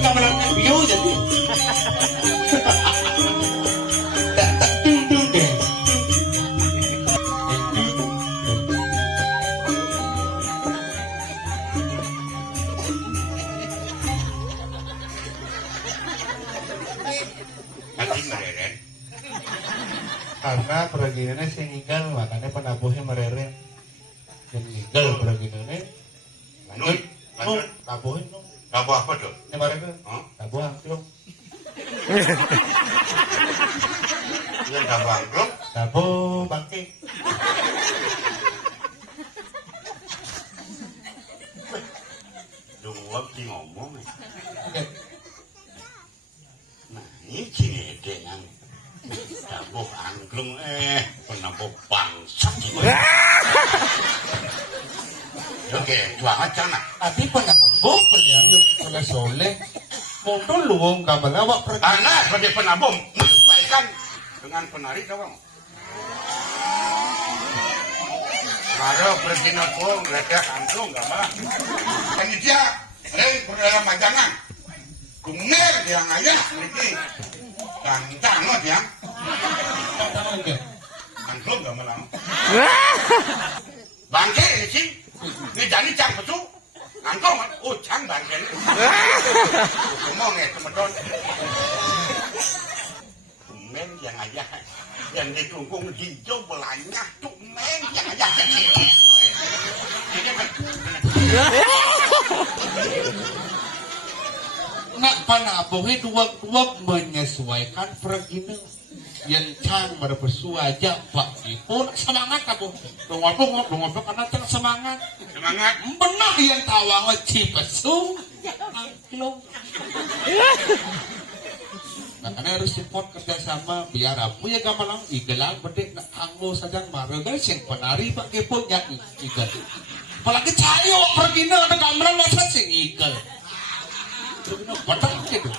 gamelan bio jadi. Tak duduk deh. Nanti mereren. Karena peraginannya si ngigal makanya penabuhnya mereren. Yang ngigal peraginannya. Lanjut. Lanjut. Tabuhin dong. Tabuh apa tuh? Ini mereka. Hah? Tabuh angklung. Yang tabuh angklung? Tabuh bangke. Dua di ngomong. Oke. Nah, ini cingede yang tabuh angklung penabuh bangsa. Oke, juang aja nak. Tapi penabuh yang oleh soleh. Mungkin luang gambar awak pergi. Karena sebagai penabuh menyesuaikan dengan penari kawan. Maro pergi nopong, ledak angklung gambar. Kan dia, dalam majangan. Kunger yang ayah ini. Kantang lo dia. Angklung gambar. Bangke ini sih. Ini jadi cang pesu. Angklung, cang bangke ini. Ngomong ya teman-teman. Kumer yang ayah. Yang ditunggung hijau belanya. Kumer yang ayah. Nak panabuhi dua menyesuaikan pergina yang can berpesu aja Pak Ibu semangat kamu dong karena can semangat benar yang tawang cipesu angklung makanya harus support kerjasama biar aku ya gamelan igelang bedek nak anggo saja marah guys yang penari Pak Ibu ya igel apalagi cayo pergina ada gamelan masa sing igel betul gitu.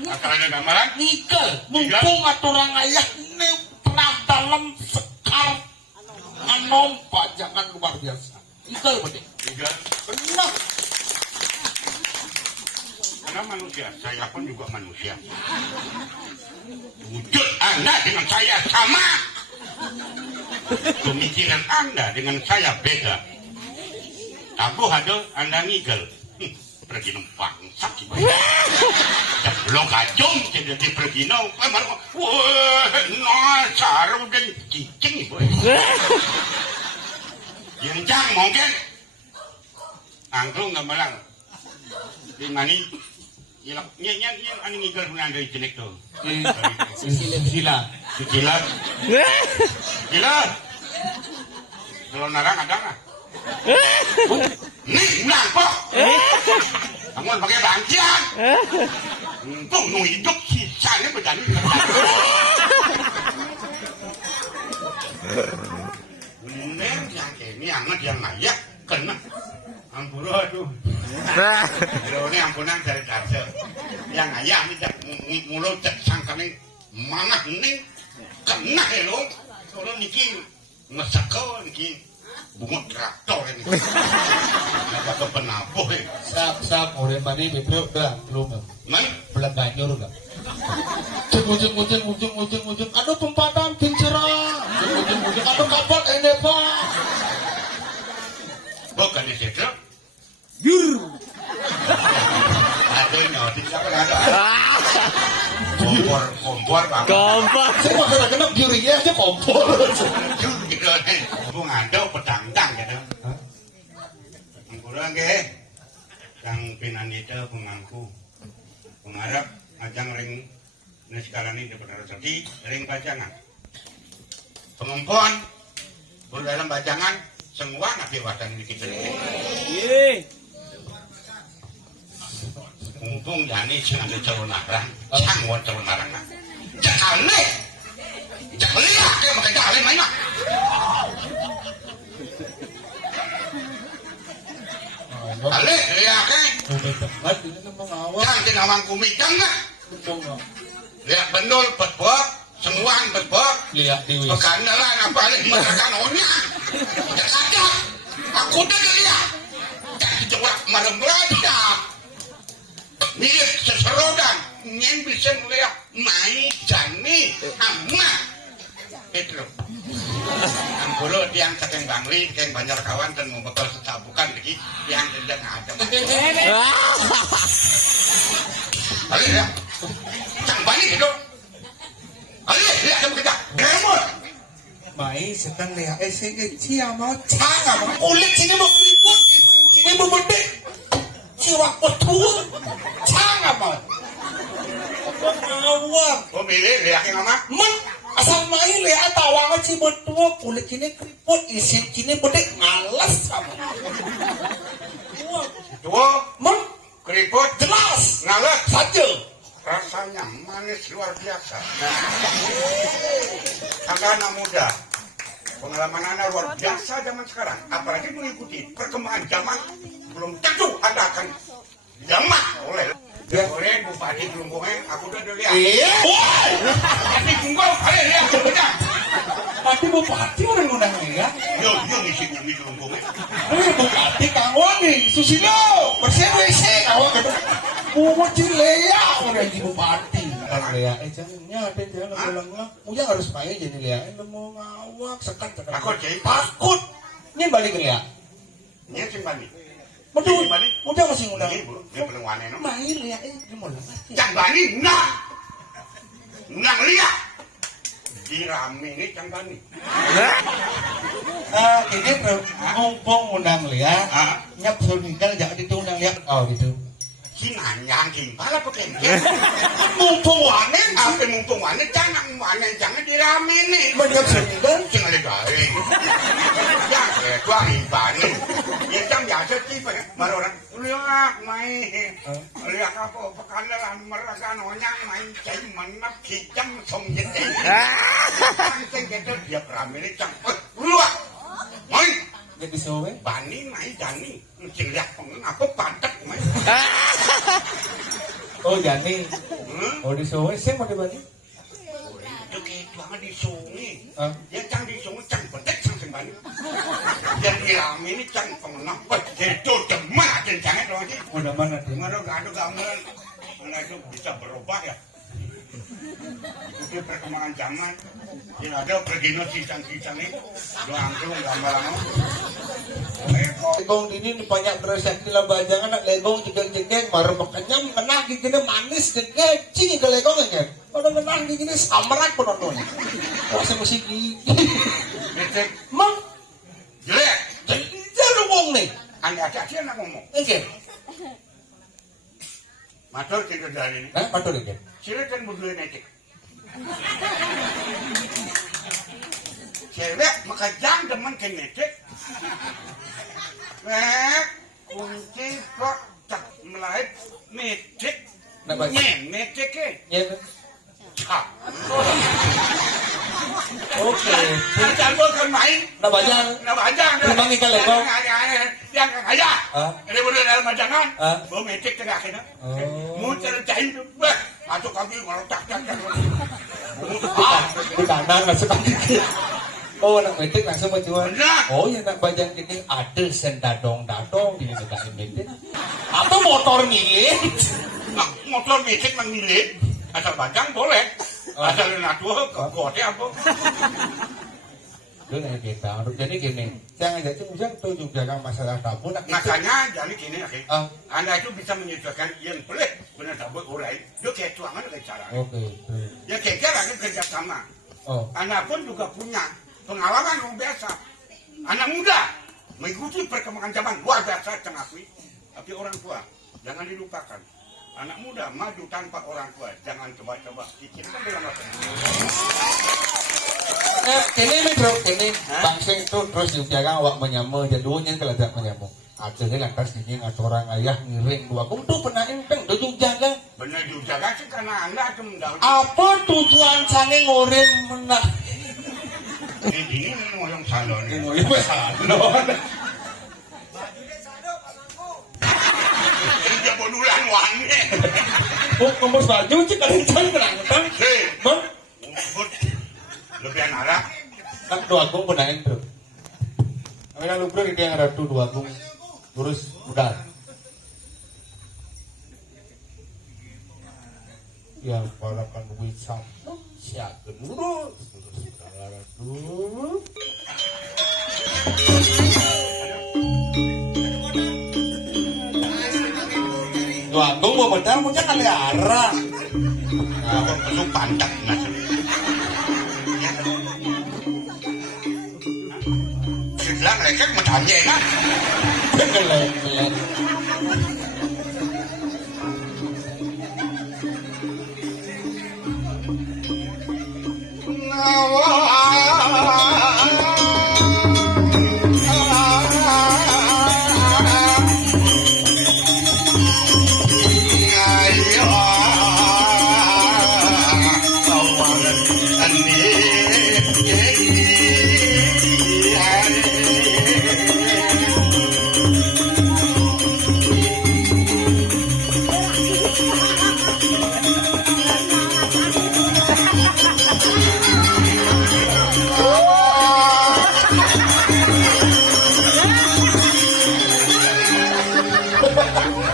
Akalnya gambaran? Nikel, mumpung aturang ayah ini pernah dalam sekar nganompak jangan luar biasa. Nikel betul. Nikel. Benar. Karena manusia, saya pun juga manusia. Wujud Anda dengan saya sama. Pemikiran Anda dengan saya beda. Tabuh ada Anda ngigel. Pergi numpang sakit. Lo kacung jadi pergi no. Wah, saru dan cicing boy. Yang cang mungkin angklung nggak malang. Di mana? Yang ani ngigel punya dari jenik tu. Sila. Gila. Kalau narang ada nggak? Nih, kenapa? Kamu pakai bangkian. Untung nu hidup sisanya berjadi. Bener yang ini amat yang ngayak kena. Ampura tuh. Ini ampunan dari dasar. Yang ngayak ini mulut sangkane mana ini kena lo. Kalau niki ngesakau niki bungut traktor ini. Apa penabuh ini? Sak oleh mani betul dah belum. Mana? Belum ganyur dah. Ujung. Aduh pempatan pincerah. Ujung. Aduh kapal ini pak. Bukan di situ. Yur. Aduh nyotin siapa ada? Kompor bang. Kompak. Semua kena jurinya aja kompor. Gitu nih. Aku ngandau pedang-dang gitu. Kurang ke? Yang pinan itu pengangku. Pengharap ajang ring sekarang ini dapat rezeki ring bacangan. Pengumpul dalam bacangan semua nabi wadah ini kita ini. Mumpung jani jangan calon narang, cangwan calon narang. Jangan nih, jangan lihat dia makan jalan mana. Ale, lihat kan? Jangan tinamang kumitang kan? Lihat bendol berbok, semuaan berbok. Lihat di wis. Pekandalan apa nih makan onya. Ada, aku udah lihat. Jadi jawab marah-marah. Nih seserodan nyen bisa ngeliat mai jani amma itu ampuro tiang saking Bangli saking Banjarkawan dan mau bekal setabukan lagi tiang tidak ada ayo ya cang balik itu ayo ya kamu kita demon Mai sedang lihat sia mau cang mau kulit sini mau keriput sini mau bedek siwa petua cang mau awak oh milih lihat yang mama men asal main lihat tawang si betua kulit sini keriput isi sini bedek ngalas sama tuh men keriput jelas ngalah saja rasanya manis luar biasa anak muda pengalaman anak luar biasa zaman sekarang apalagi mengikuti perkembangan zaman belum tentu anda akan jamak oleh ya. Oleh Bupati Gelunggungan aku udah lihat iya Bupati Gelunggung kalian lihat sebenarnya Bupati bupati orang ngundang ya yo ngisinya di Gelunggungan bupati Kang Wani Susilo bersih WC awak gitu mau cilea udah jadi bupati Lea jangannya ada jangan bilang Ujang harus main jadi Lea mau ngawak sekat takut sih takut ini balik Lea ini simpan nih betul Ujang masih ngundang ini belum wane no main Lea ini mau Cang Bani nang lihat di rame ini Cang Bani ini mumpung undang Lea nyap suruh tinggal jangan ditundang Lea oh gitu sinanyang gimpala pakai mumpung wane apa mumpung wane jangan dirame nih banyak sehingga jangan legawe ya ketua ibane ya jam biasa tipe marorang lihat main lihat apa pekandalan mereka nonyang main cai menap kijam song jete sing gitu dia rame nih cang luak main jadi sowe bani main jani ciliak pengen apa pantek main oh jani oh di sowe saya mau dibagi itu kayak banget di sungai ya cang di sungai cang petek cang sembani yang dirame ini cang pengen apa itu demen aja jangan lagi udah mana tuh mana gak ada gamelan mana itu bisa berubah ya ikuti perkembangan zaman yang ada pergino sisang-sisang ini doang gambaran legong ini banyak berasa di lambajangan nak legong jegeng-jegeng baru makanya menang gini manis jegeng ke legong aja kalau menang gini samaran penontonnya kok saya mesti gini mang jelek jadi ngomong nih anda aja nak ngomong oke matur tidak dari ini matur ini silakan berdua netik cewek makajang demen genetik kunci kok tak melahit metik metik ke ya oke jangan bukan main nabajang memang ikan legong yang kaya ini boleh dalam majangan bawa metik ke akhirnya mau cari masuk kaki kalau tak di kanan masuk kaki oh anak metik langsung menjual oh ya anak bajang ini ada sendadong-dadong di negara ini apa motor milik motor metik mang milik asal bajang boleh asal natua kote apa itu yang kita jadi gini saya ngajak Ujang tuh juga masalah tabung makanya jadi gini anda itu bisa menyediakan yang boleh benar tabung urai itu kayak tuangan dengan cara ya kayak lagi kerjasama anda pun juga punya pengalaman luar biasa anak muda mengikuti perkembangan zaman luar biasa cengakui tapi orang tua jangan dilupakan anak muda maju tanpa orang tua jangan coba-coba pikirkan dalam masa ini nih bro ini bangsa itu terus juga kan awak menyamu jadinya kalau tidak menyamu akhirnya lantas ini ngatur orang ayah ngiring dua tuh pernah impeng tuh juga kan benar juga kan sih karena anda itu mendahului apa tujuan sange ngorin menang ini ngoyong salon ngoyong salon dia bodulan wangi kompos baju sih kalian kenang bang lebih anak kan dua agung pernah itu Amina lu bro dia ngarap tuh dua agung terus udah yang balakan wisam siakeun lurus saudara tuh. Wah, gue mau bedang punya kali arah. Nah, besok pantat mas. Bilang lekek macamnya kan? Kelek.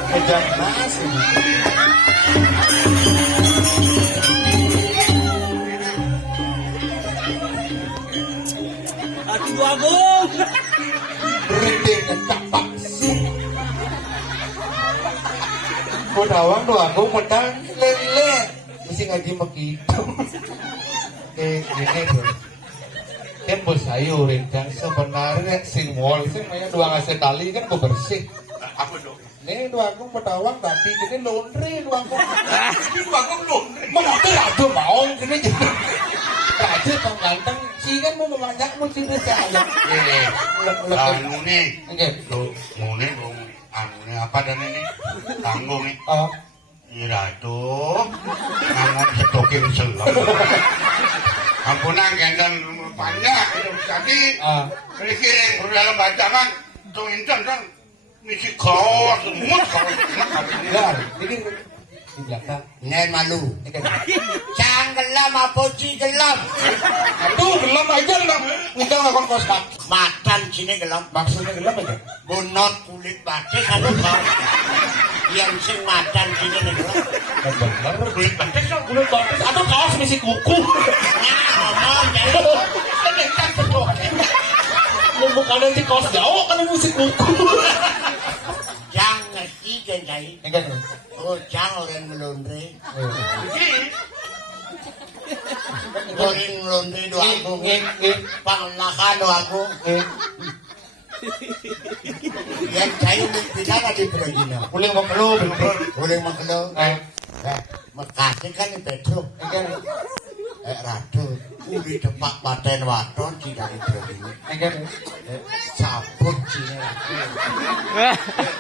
Kejang nasi. Aduh Agung. Berhenti ngecapak sih. Kudawang doa aku pedang lele. Mesti ngaji begitu. Gini tuh. Kan bos sayur kan sebenarnya sing wall sing maya dua ngasih tali kan gue bersih. Apa dong? Nih dua aku pedawang tapi ini laundry dua aku. Ini dua aku laundry. Mana ada raja mau gini jadi. Raja tong ganteng sih kan mau memanjak mesti bisa aja. Anu nih, Oke. lo mau nih dong, anu nih apa dan ini tanggung nih. Oh. Ira tuh, ngangon setokin selam. Ampunan gendang panjang, jadi kiring dalam bacangan, tuh intan kan misi kau semua kau. Ya, ini di belakang. Nen malu. Cang gelam apa ci gelam? Aduh, gelap aja lah. Udah ngakon kos kak. Makan sini gelam. Maksudnya gelap aja. Bonot kulit batik anu kau. Yang sing makan sini gelam. Bener. Kulit batik so. Kulit batik. Aduh, kaos misi kuku. Nah, ngomong jadi. Kan betul. Bukan nanti kaos jauh kan misi kuku. Cang ngerti kan cai? Enggak. Oh, cang orang ngelondre. Orang ngelondre doa aku. Panglakan doa aku. Yang cai pindah di Peragina. Kuling mau perlu. Orang makelo. Makasih kan di Petro. Enggak. Ratu, uli tempat paten waton tidak itu. Enggak. Sabut sini ratu.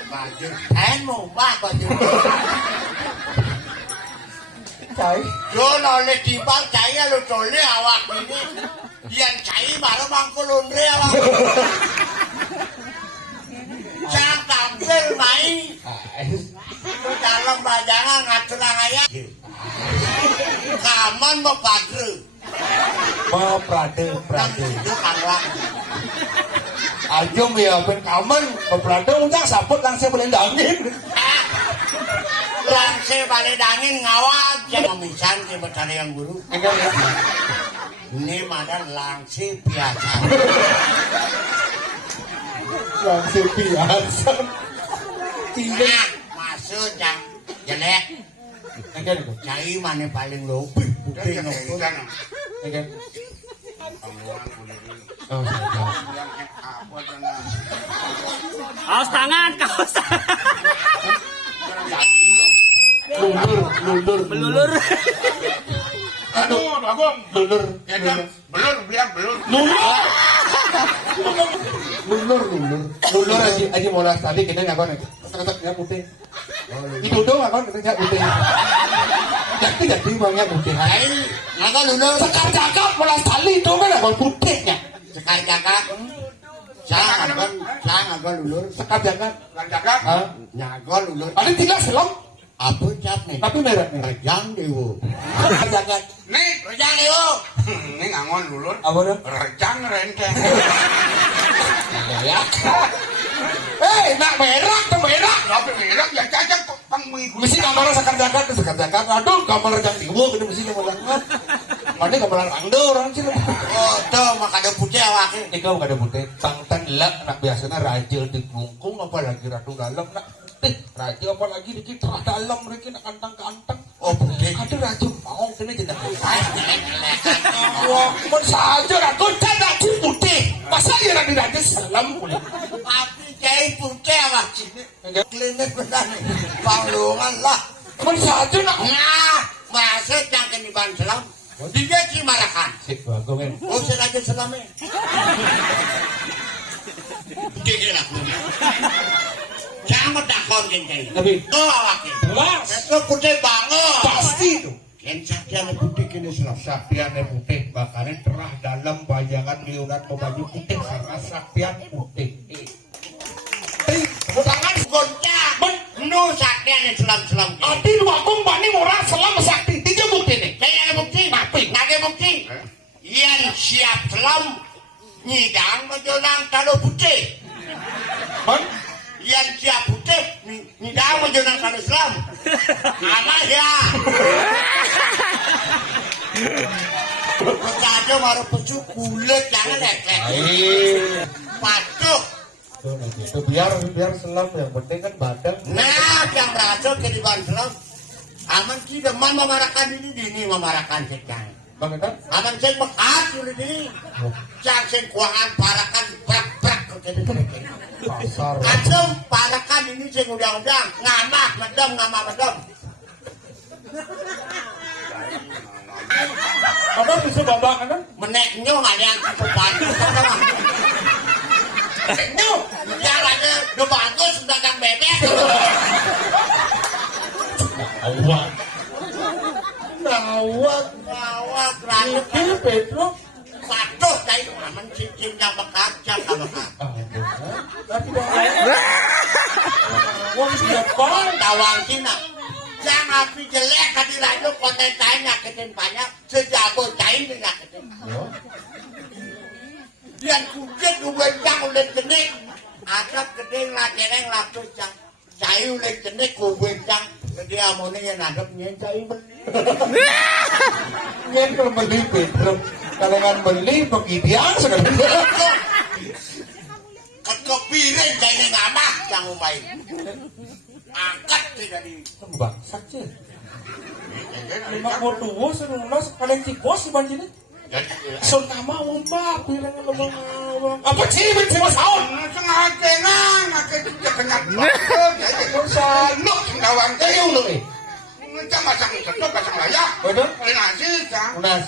Baju temu mak baju. Cai. Yo oleh timbang cai lu tole awak ini. Yang cai baru mangko londre awak. Cang tampil mai. Itu dalam bajangan ngaturang ayat. Kaman mau padre. Mau prade. Itu kanwak. Ayo ya ben kamen prade uncang sabut langsung boleh dangin. Langsung balik dangin ngawat. Jangan misan ke betara yang guru. Enggak. Ini madan langsung biasa. Langsung biasa. Nah, maksud yang jelek. Enggak. Cai mana paling lopi. Putih nopo. Enggak. Oh, Kaos tangan, kaos tangan. Lulur. Belulur. Aduh, Bagong. Lulur. Belur, bilang belur. Lulur aja molas tadi kita ngakon tetap ya putih. Itu dong ngakon kita putih. Jadi maunya putih. Cai, ngakak lulur. Sekar cakap molas tali itu kan ngakon putihnya. Sekar cakap. Ngakak lulur. Sekar cakap. Lancakan. Ngakak lulur. Ada tidak selam. Apa cap nih? Tapi merah. Rejang dewo. Jangan. Nih, Rejang dewo. ini ngangon lulur. Apa dah? Rejang renteng. Ya. Nak merah, tuh merah. Tapi merah ya cacak Mesti kamar sakar-sakar aduh kamar yang diwo kena mesti mulangat mana kamar rangdo orang sih Oh, tuh makanya putih awake. ikaw kada putih tangtan lak nak biasanya raja di kungkung apalagi ratu dalam nak raja apalagi di kita dalam mereka nak kantang-kantang Oh, putih. ada raja mau kena jenang wah pun saja ratu aku putih masa dia raja salam kulit Tapi kayak putih awake. Klinik benar nih. Panglungan lah. pun saja nak Nah, masih yang kini ban selam. Dia cimarakan. sik bagus men Oh, saya lagi selama. Dia laku. Jangan takon kentai. tapi Oh, awake. jelas Itu putih banget. pasti itu Kan saktian putih kini selam. Saktian putih bahkan terah dalam bayangan liuran baju putih sama saktian putih. Tangan goncang. Nu saktian selam-selam. Ati dua kong bani orang selam sakti tiga bukti nih. Saya ada bukti. Tapi Ada bukti. Yang siap selam nyidang menjonang kalau putih. man Yang siap putih nyidang menjonang kalau selam. Anak ya. Saja baru pecu kulit jangan lek-lek. Patuh. itu biar selam yang penting kan badan. Nah, yang raja ke di selam. Aman ki deman memarakan ini dini memarakan sekang. Bagaimana? Aman cek bekas dulu dini. Cak sen kuangan parakan prak-prak ke kiri. Pasar. Kacem parakan ini cek udang-udang ngamah medem. Apa bisa babak kan? Meneknya ada yang kepan. Meneknya yang ada udah bagus dagang bebek. Awak. Awak rambut Ini Pedro. patuh dari aman cincin yang bekas yang bekas. Tapi dah. Wong siapa? Tawang Cina. Yang api jelek kadi rajo konten cair nyakitin banyak sejago cair nyakitin. Yang kudet ubenjang ulen jenik. Asap gede ngacereng lapus yang cair ulen jenik ubenjang. Jadi amone yang nadep nyen cair beli. Nyen kalau beli Pedro. Kalau ngan beli pegidian sebenarnya. Kepiring cair ngamah yang umai. Angkat dari Bangsak sih. 52 senulah sekalian cikos si banjirnya. So nama umba bilang ngomong apa sih mencima saun Sengaja ngake juga kena bakal jadi sanok kawan kayu loh eh. Kita masang cocok pasang layak. Betul? Nasi kan. Unas.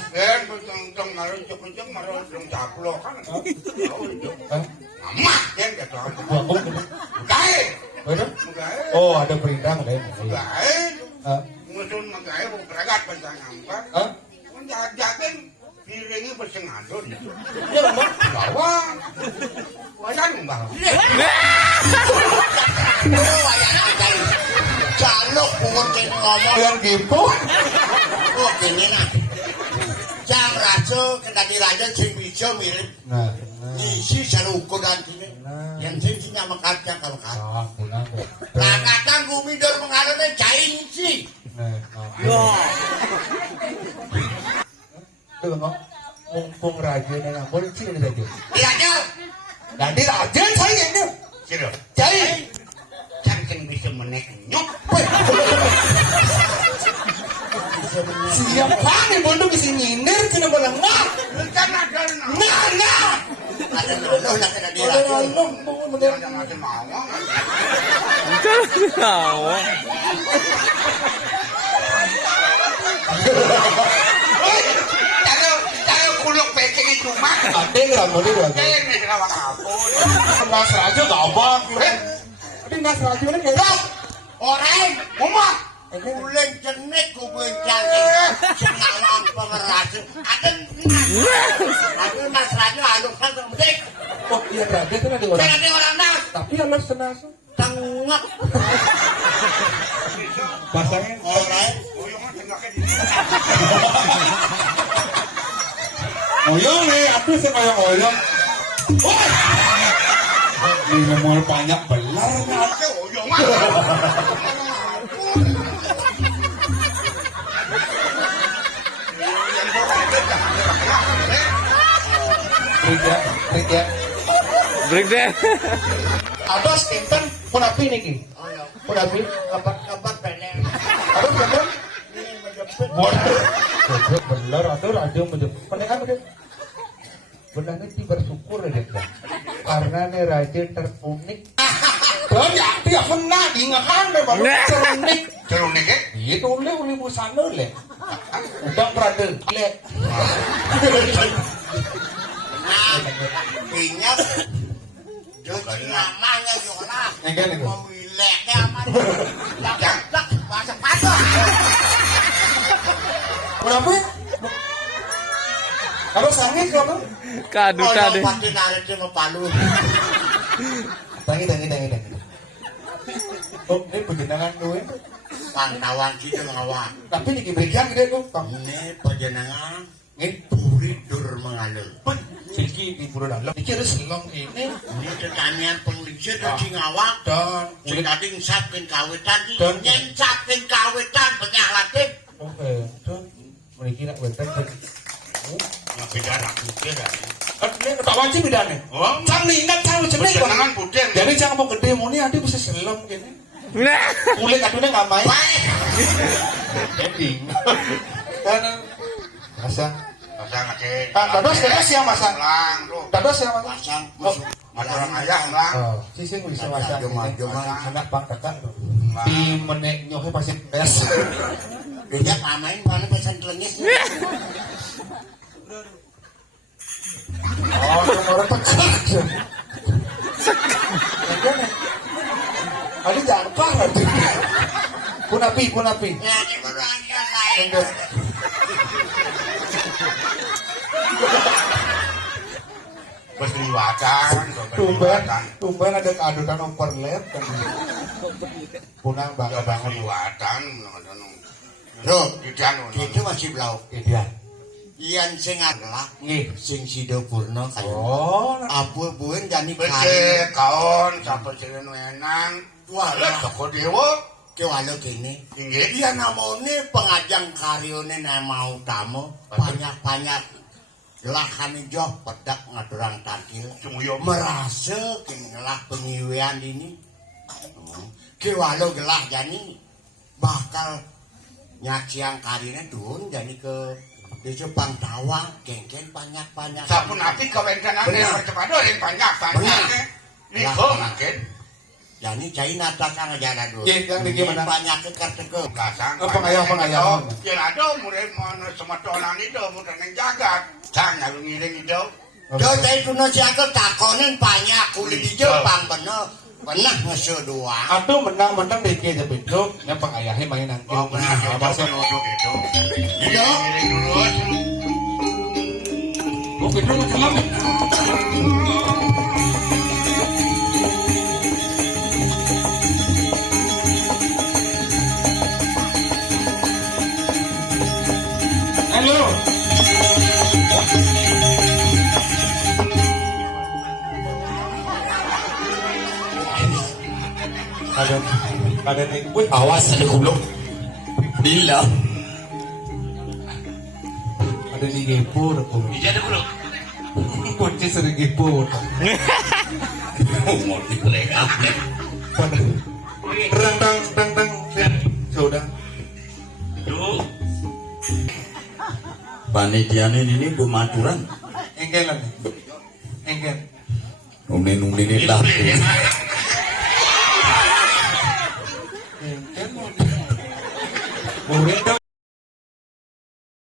Tong marun cocok marun dong caplo kan. Hah? Amat kan gitu. Bakung gitu. Gae. Betul? Gae. Oh ada perintah ada. Gae. Hah? Musun magae beragat bentang ampat. Hah? Menjajakan piringnya bersengadun. Ya lemah. Bawa. Wajan mbak. Jaluk pungut kini ngomong. Yang gitu. Oh kini nah. Jang raja kena di raja sing bisa mirip. Nah. Isi seru ukuran sini. Yang sing sinya mengkaca kalau kan. Ah, benar. Nah kadang gumidur mengalami cair sih. Nah. Tuh ngomong. Mumpung raja nih ngapun sih ini saja. Iya Nanti raja saya ini. Silo. Jadi. Cangkeng bisa meneknyok. Siapa nih bodoh bisa nyindir kena belengah. Kan ada Nah. ada naloh nak kena di Ada raja. lalu bener. ada macam mau. Cara kuluk peceng itu mah. Ada nggak mau dia? Ini rawang apa? Mas Raja gampang. Ini Mas Raja ini nggak. Orang Mama. kulen jenik kubencang. Sengalang pengeras. Ada mas raja aluk satu medik. Oh iya Raja kan ada orang. Ada orang nas. Tapi anak senasa. Tengok. Pasangnya. Orang. Oyong nih, aku sih kayak oyong. Ini mau banyak belarnya. Oyong. Break ya. Break deh. Ados enten pun api niki. Oh ya, Pun api. kabar bener. Ados enten. Ini menjepit. Bodoh. Goblok bener ada menjemput. Pendengar bener. Benar nanti bersyukur ya dia. Karena nih raja terunik. Dan ya dia pernah diingatkan memang terunik. Terunik ya? Itu uli busana le. Udah berada le. Nah, ingat. Jadi namanya Yola. Enggak nih. Memilihnya aman. Tak bahasa pasar. Kenapa? Kalau sangit kamu? Kaduta deh. Pasti narik dia mau palu. Tangi. Oh, ini perjenangan gue. Pantauan kita ngawak. Tapi di kiberikan gitu tuh. Ini perjenangan Ini puri dur mengalir. Silki di pura dalam. Ini harus selong ini. Ini pertanian pengelisir dari ngawak. Dan Sing tadi ngsapkin kawitan iki Dan- nyencapkin kawitan penyah latif. oke, tuh memiliki nak benteng. Beda anak putih kan? Ini tak wajib bedanya. Oh, Cang nih, ingat cang macam ni. perjenangan putih. Jadi cang mau gede mau ni ada bisa selong gini. Nah. Kulit adunya nggak main. Baik. Ending. Karena pasang. Pasang aja. Dados yang masang. Lang, tuh. Dados yang masang. Pasang Oh. Maturang ayah, lang. Oh, sising bisa masang. Jom. Anak bang kakak. Di menek nyohe pasti pes. Dia pamain mana pesan telengis. Oh, orang pecah. Ada jangan parah tuh. Pun api. Ya, ini baru hanya lain. Enggak. Bos liwatan. Tumben ada keadukan overlap kan. Punang bangga banget. Liwatan. Loh, Didan. itu masih belau. Iya. Iyan sing adalah Nggih. sing Sido Purno kayu. Oh, Abu buin jani Bede kali. kaon sampai jalan wenang. Wah, Lah toko dewa. ke walau kini. Inggih. Iya namanya pengajang karyone mau tamu banyak lahan hijau pedak ngadurang takil Sumuyo. merasa kinilah pengiwian ini ke walau gelah jani bakal nyaciang karine dun jani ke desa Pangtawa gengken banyak Sapun api kawenkanan Benar. yang bercepador yang banyak. Niko makin. jani cai nata kang jana dulu Iya, yang di gimana? banyak ke karteke Kasang. Pengayang. Yang ada mulai mana semua dolan itu mudah neng jagat. Jangan lu ngiring itu. do cai kuno siakel takonen banyak kulit hijau pang bener ngeso doang. Atuh menang dikit aja betul. Yang pengayahnya main nanti. Oh benar itu Masa penuduk itu. Iya. Ngiring dulu. oh gitu macam apa? Halo. Ada nih, wih, Awas ada goblok. Bila ada di gepur, Ija ada bro. kunci sering gepur. Mau dibeli apa? Tang, sudah. Duh. panitia ini bumaturan. Engkel nih, engkel. Nungnin lah. Engkel mau di. Murid dong.